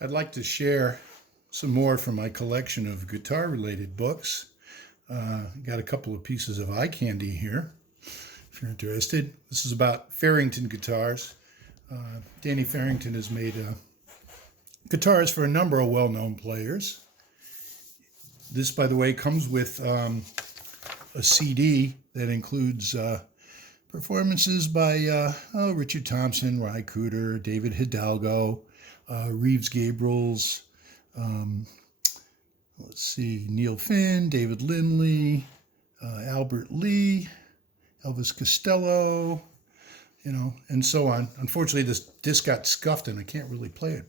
I'd like to share some more from my collection of guitar-related books. Got a couple of pieces of eye candy here, if you're interested. This is about Ferrington guitars. Danny Ferrington has made guitars for a number of well-known players. This, by the way, comes with a CD that includes performances by Richard Thompson, Ry Cooder, David Hidalgo, Reeves Gabrels, let's see, Neil Finn, David Lindley, Albert Lee, Elvis Costello, and so on. Unfortunately, this disc got scuffed and I can't really play it.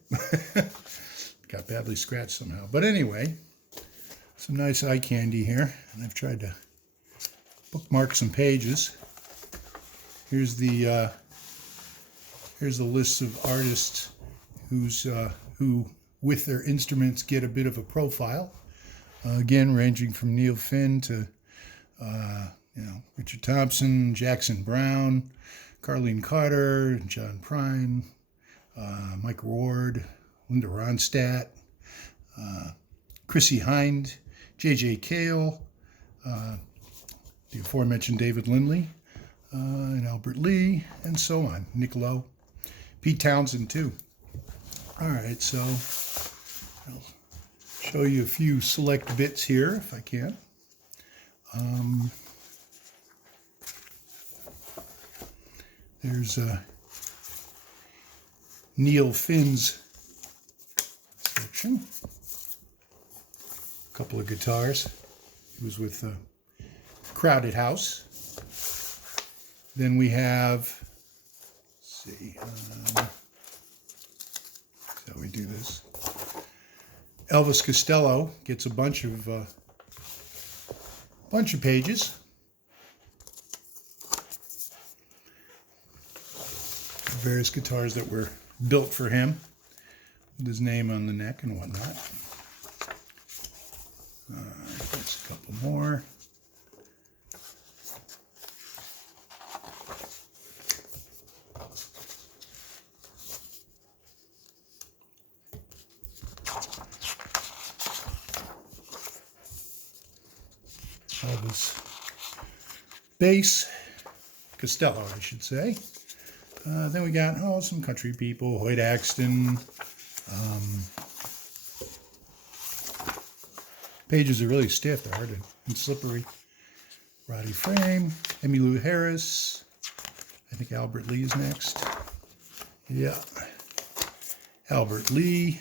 Got badly scratched somehow. But anyway, some nice eye candy here, and I've tried to bookmark some pages. Here's the list of artists who with their instruments get a bit of a profile. Again, ranging from Neil Finn to Richard Thompson, Jackson Browne, Carlene Carter, John Prine, Mike Ward, Linda Ronstadt, Chrissie Hynde, J.J. Cale, the aforementioned David Lindley, and Albert Lee, and so on. Nick Lowe, Pete Townsend too. All right, so I'll show you a few select bits here if I can. There's Neil Finn's section. A couple of guitars. He was with Crowded House. Then we have, let's see, that's how we do this. Elvis Costello gets a bunch of pages. Various guitars that were built for him with his name on the neck and whatnot. There's a couple more. Elvis bass, Costello, I should say. Then we got some country people, Hoyt Axton. Pages are really stiff, they're hard and slippery. Roddy Frame, Emmylou Harris. I think Albert Lee is next. Yeah, Albert Lee.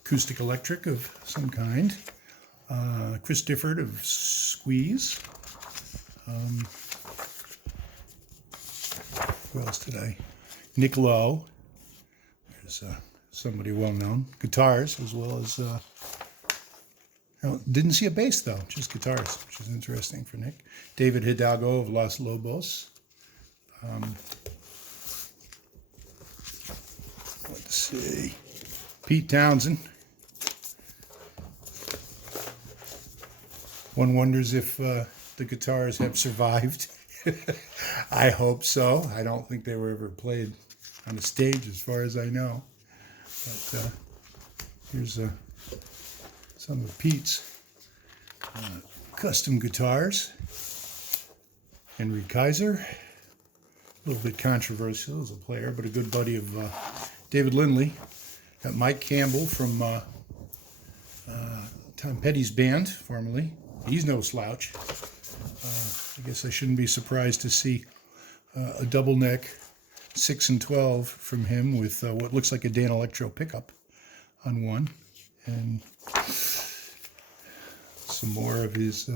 Acoustic electric of some kind. Chris Difford of Squeeze. Who else did I? Nick Lowe. There's somebody well known. Guitars as well as. Didn't see a bass though, just guitars, which is interesting for Nick. David Hidalgo of Los Lobos. Let's see. Pete Townsend. One wonders if the guitars have survived. I hope so. I don't think they were ever played on a stage as far as I know. But here's some of Pete's custom guitars. Henry Kaiser, a little bit controversial as a player, but a good buddy of David Lindley. Got Mike Campbell from Tom Petty's band, formerly. He's no slouch. I guess I shouldn't be surprised to see a double neck 6 and 12 from him with what looks like a Dan Electro pickup on one, and some more of his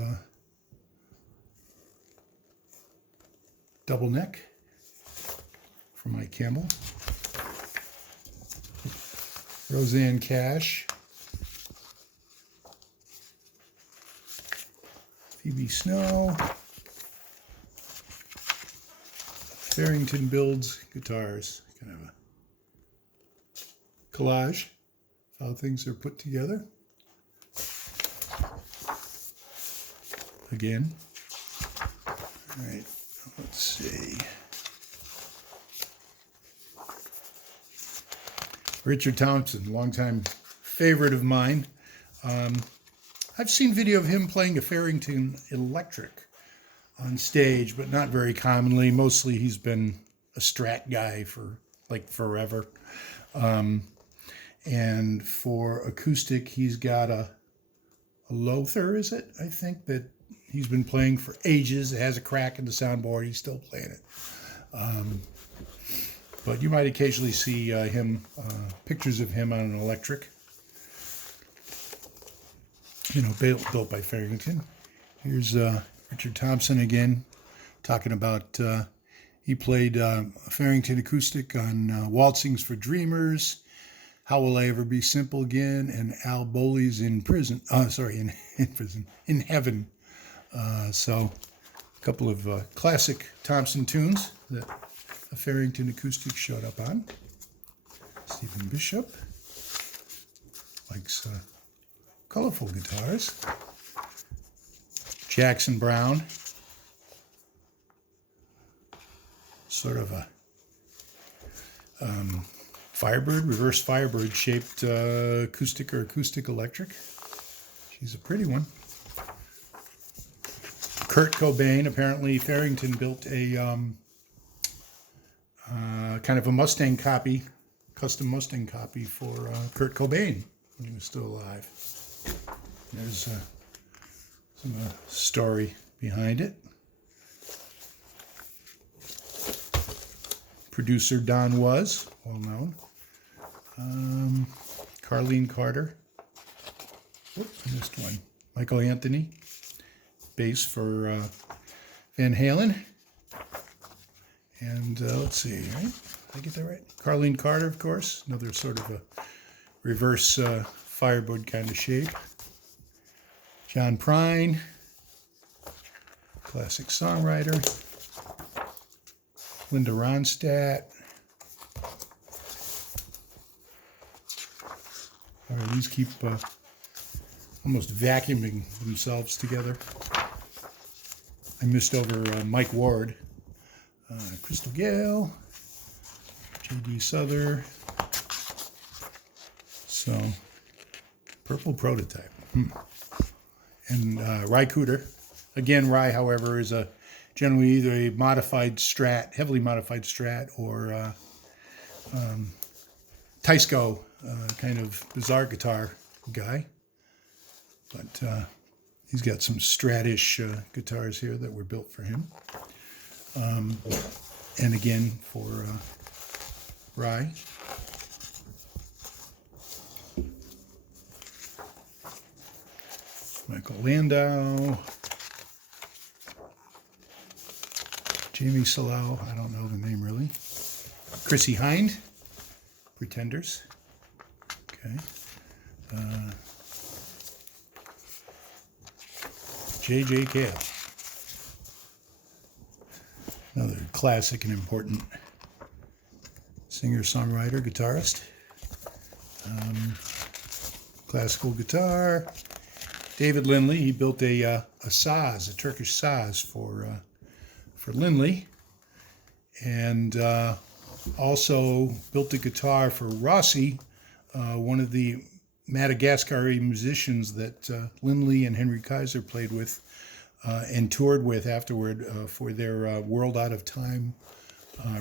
double neck from Mike Campbell. Roseanne Cash. Phoebe Snow. Ferrington builds guitars. Kind of a collage of how things are put together. Again. All right, let's see. Richard Thompson, longtime favorite of mine. I've seen video of him playing a Ferrington electric on stage, but not very commonly. Mostly he's been a Strat guy for like forever. And for acoustic, he's got a Lothar, is it? I think that he's been playing for ages. It has a crack in the soundboard. He's still playing it. But you might occasionally see pictures of him on an electric. You know, built by Ferrington. Here's Richard Thompson again, talking about he played a Ferrington acoustic on Waltzings for Dreamers, How Will I Ever Be Simple Again, and Al Bowley's In Prison. In Prison, In Heaven. So a couple of classic Thompson tunes that a Ferrington acoustic showed up on. Stephen Bishop likes colorful guitars. Jackson Brown, sort of a Firebird, reverse Firebird shaped acoustic or acoustic electric. She's a pretty one. Kurt Cobain, apparently Ferrington built a kind of a Mustang copy, custom Mustang copy for Kurt Cobain when he was still alive. There's some story behind it. Producer Don Was, well known. Carlene Carter. Oop, I missed one. Michael Anthony, bass for Van Halen. And let's see, right? Did I get that right? Carlene Carter, of course, another sort of a reverse Firebird kind of shape. John Prine, classic songwriter. Linda Ronstadt. All right, these keep almost vacuuming themselves together. I missed over Mike Ward, Crystal Gale, J.D. Souther. So, Purple Prototype. And Ry Cooter. Again, Ry, however, is generally either a modified Strat, heavily modified Strat, or Teisco, kind of bizarre guitar guy. But he's got some Strat-ish guitars here that were built for him. And again, for Ry. Michael Landau, Jamie Salau, I don't know the name really. Chrissy Hind, Pretenders. Okay. J.J. Cale, another classic and important singer-songwriter, guitarist. Classical guitar. David Lindley, he built a saz, a Turkish saz for Lindley, and also built a guitar for Rossi, one of the Madagascari musicians that Lindley and Henry Kaiser played with and toured with afterward for their World Out of Time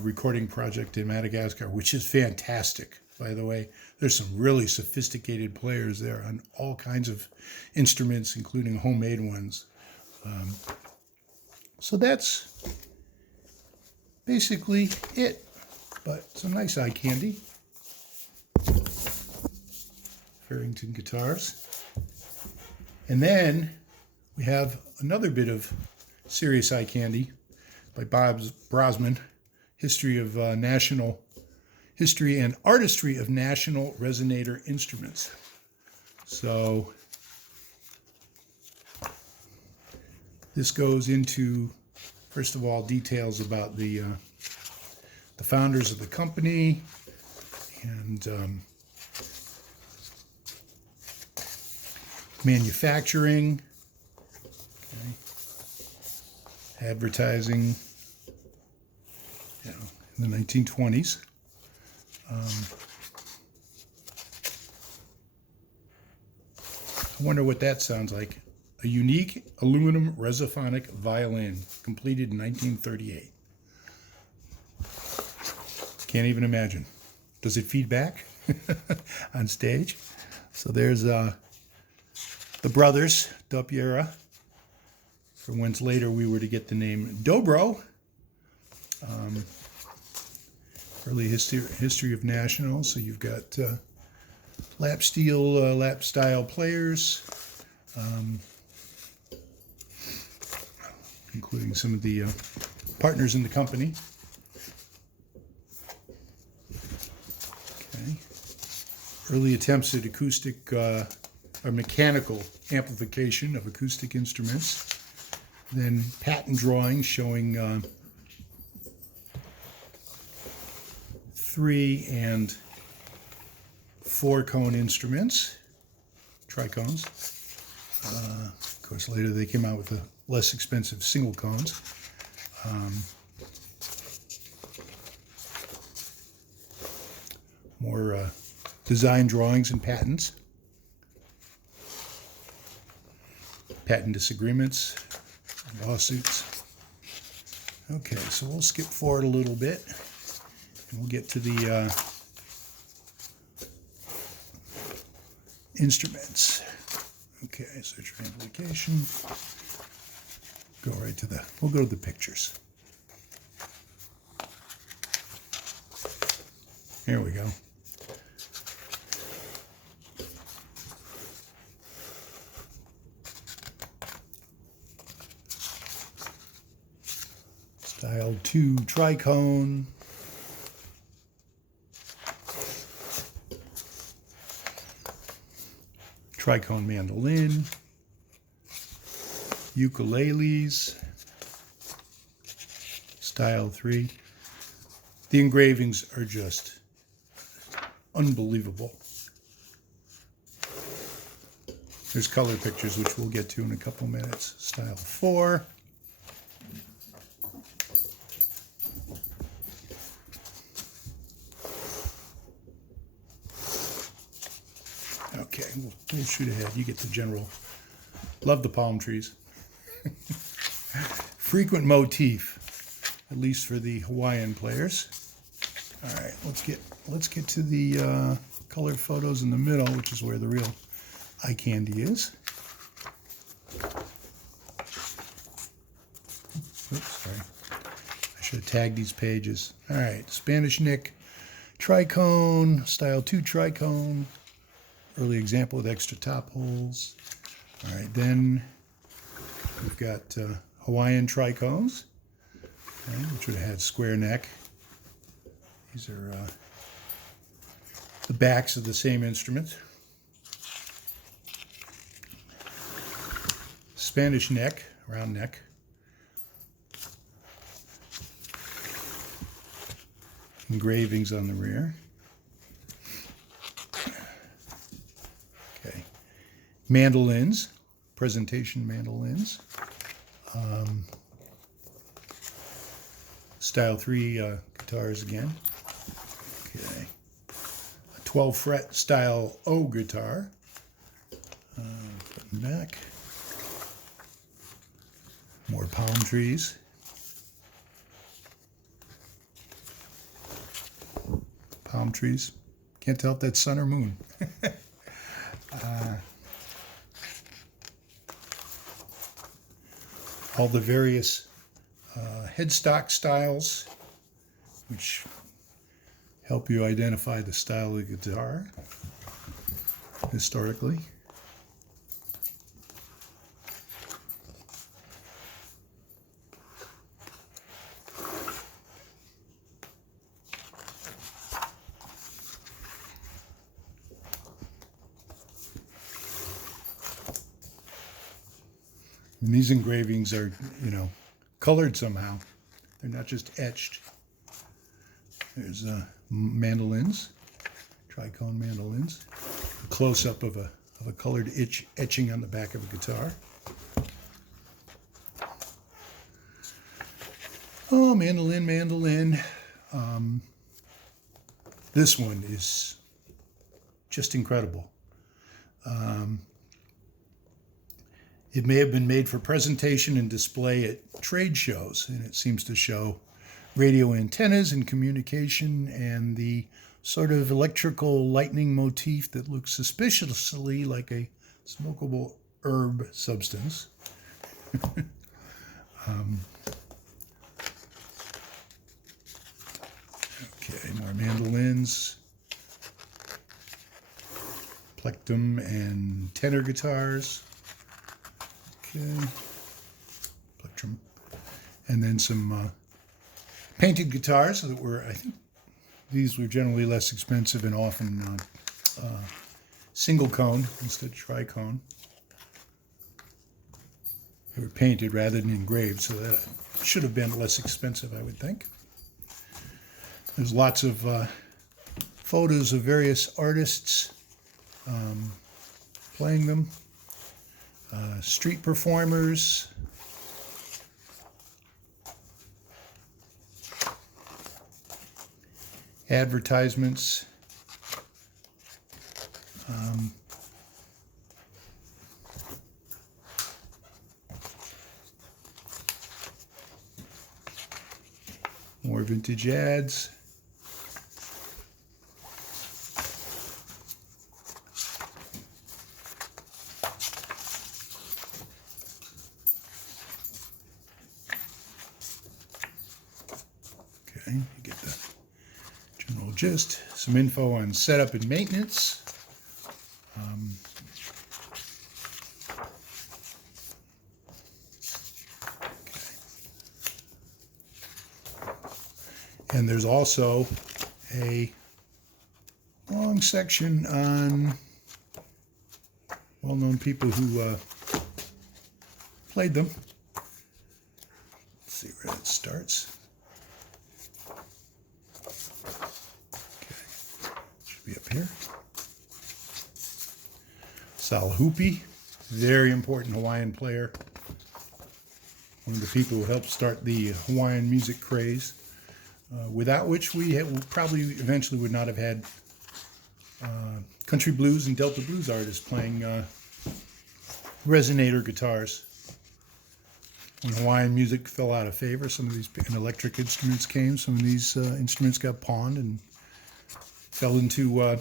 recording project in Madagascar, which is fantastic. By the way, there's some really sophisticated players there on all kinds of instruments, including homemade ones. So that's basically it, but some nice eye candy. Ferrington guitars. And then we have another bit of serious eye candy by Bob Brosman, History and Artistry of National Resonator Instruments. So this goes into, first of all, details about the founders of the company and manufacturing, okay, advertising, in the 1920s. I wonder what that sounds like. A unique aluminum Resophonic violin, completed in 1938. Can't even imagine. Does it feed back on stage? So there's the brothers, Dopiera, from whence later we were to get the name Dobro. Early history of National. So you've got lap steel, lap style players, including some of the partners in the company. Okay. Early attempts at acoustic or mechanical amplification of acoustic instruments. Then patent drawings showing 3 and 4 cone instruments, tricones. Of course, later they came out with the less expensive single cones. More design drawings and patents. Patent disagreements, lawsuits. Okay, so we'll skip forward a little bit. And we'll get to the instruments. Okay, search for amplification. We'll go to the pictures. Here we go. Style 2 tricone. Tricone mandolin, ukuleles, style 3. The engravings are just unbelievable. There's color pictures, which we'll get to in a couple minutes. Style 4. Okay, we'll shoot ahead. You get the general. Love the palm trees. Frequent motif, at least for the Hawaiian players. All right, let's get to the colored photos in the middle, which is where the real eye candy is. Oops, sorry. I should have tagged these pages. All right, Spanish neck tricone, style 2 tricone. Early example with extra top holes. All right, then we've got Hawaiian tricones, okay, which would have had square neck. These are the backs of the same instrument. Spanish neck, round neck. Engravings on the rear. Okay. Mandolins, presentation mandolins. Style 3 guitars again. Okay. A 12 fret style O guitar. Front and back. More palm trees. Palm trees. Can't tell if that's sun or moon. All the various headstock styles, which help you identify the style of the guitar historically. And these engravings are, colored somehow. They're not just etched. There's mandolins, tricone mandolins. A close-up of a colored etching on the back of a guitar. Oh, mandolin. This one is just incredible. It may have been made for presentation and display at trade shows, and it seems to show radio antennas and communication and the sort of electrical lightning motif that looks suspiciously like a smokable herb substance. Okay, more mandolins, plectrum and tenor guitars. Okay, plectrum, and then some painted guitars that were, I think, these were generally less expensive and often single cone instead of tricone. They were painted rather than engraved, so that should have been less expensive, I would think. There's lots of photos of various artists playing them, street performers, advertisements, more vintage ads. Okay, you get the general gist. Some info on setup and maintenance. And there's also a long section on well-known people who played them. Let's see where it starts. Okay, should be up here. Sal Hoopy, very important Hawaiian player. One of the people who helped start the Hawaiian music craze. Without which we probably eventually would not have had country blues and Delta blues artists playing resonator guitars. When Hawaiian music fell out of favor, some of these electric instruments came. Some of these instruments got pawned and fell into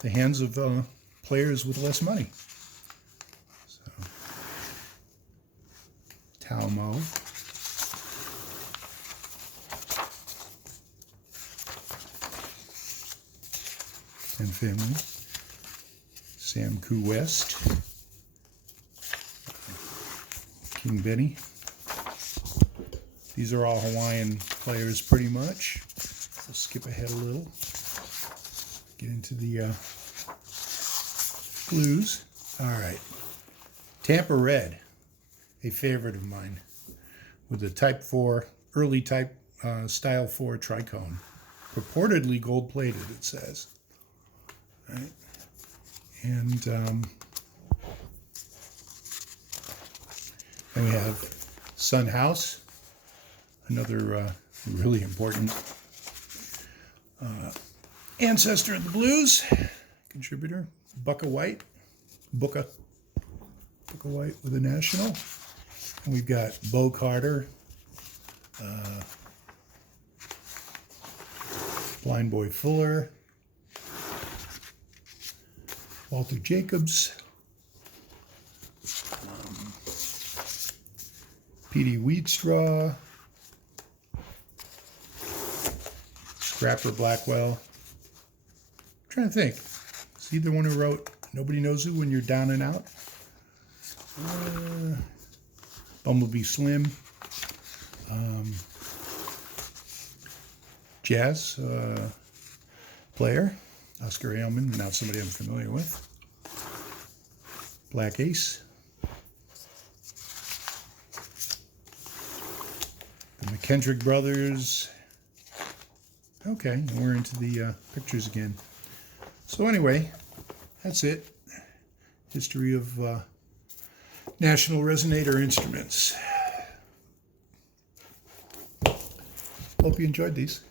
the hands of players with less money. So, Taumo. And family. Sam Koo West. King Benny. These are all Hawaiian players pretty much. Let's skip ahead a little. Get into the blues. All right. Tampa Red, a favorite of mine, with the Type 4, early Type Style 4 tricone. Purportedly gold-plated, it says. Right. And then we have Sun House, another really important ancestor of the blues, contributor. Booker White with a National. And we've got Bo Carter, Blind Boy Fuller, Walter Jacobs, P.D. Wheatstraw, Scrapper Blackwell. I'm trying to think. Is he the one who wrote Nobody Knows Who When You're Down and Out? Bumblebee Slim. Jazz player. Oscar Ailman, now somebody I'm familiar with. Black Ace. The McKendrick brothers. Okay, and we're into the pictures again. So anyway, that's it. History of National Resonator instruments. Hope you enjoyed these.